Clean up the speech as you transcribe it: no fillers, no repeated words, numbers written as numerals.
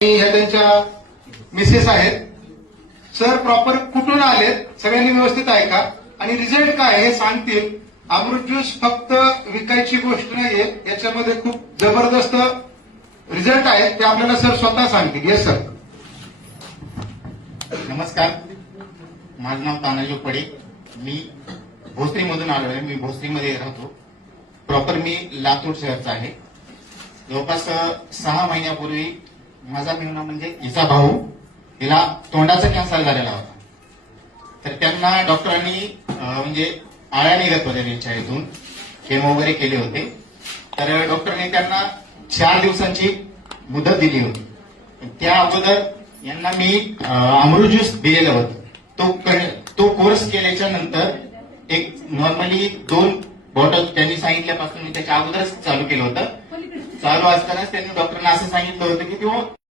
ह्या त्यांच्या मिसेस आहेत. सर प्रॉपर कुठून आलेत सगळ्यांनी व्यवस्थित ऐका आणि रिझल्ट काय हे सांगतील. अमृत ज्यूस फक्त विकायची गोष्ट नाहीये, याच्यामध्ये खूप जबरदस्त रिझल्ट आहेत ते आपल्याला सर स्वतः सांगतील. Yes sir. नमस्कार, माझं नाव तानाजी पडे. मी भोसरीमधून आलो आहे. मी भोसरीमध्ये राहतो. प्रॉपर मी लातूर शहरचा आहे. जवळपास 6 महिन्यापूर्वी माझा मेहुणा म्हणजे हिचा भाऊ, हिला तोंडाचा कॅन्सर झालेला होता. तर त्यांना डॉक्टरांनी म्हणजे आळ्या निघत होत्या त्यांच्या इथून, केमो वगैरे केले होते. तर डॉक्टरने त्यांना 4 दिवसांची मुदत दिली होती. त्या अगोदर यांना मी अमृत ज्यूस दिलेलं होतं. तो कोर्स केल्याच्या नंतर एक नॉर्मली 2 बॉटल त्यांनी सांगितल्यापासून मी त्याच्या अगोदरच चालू केलं होतं. चालू असतानाच त्यांनी डॉक्टरना असं सांगितलं होतं की तो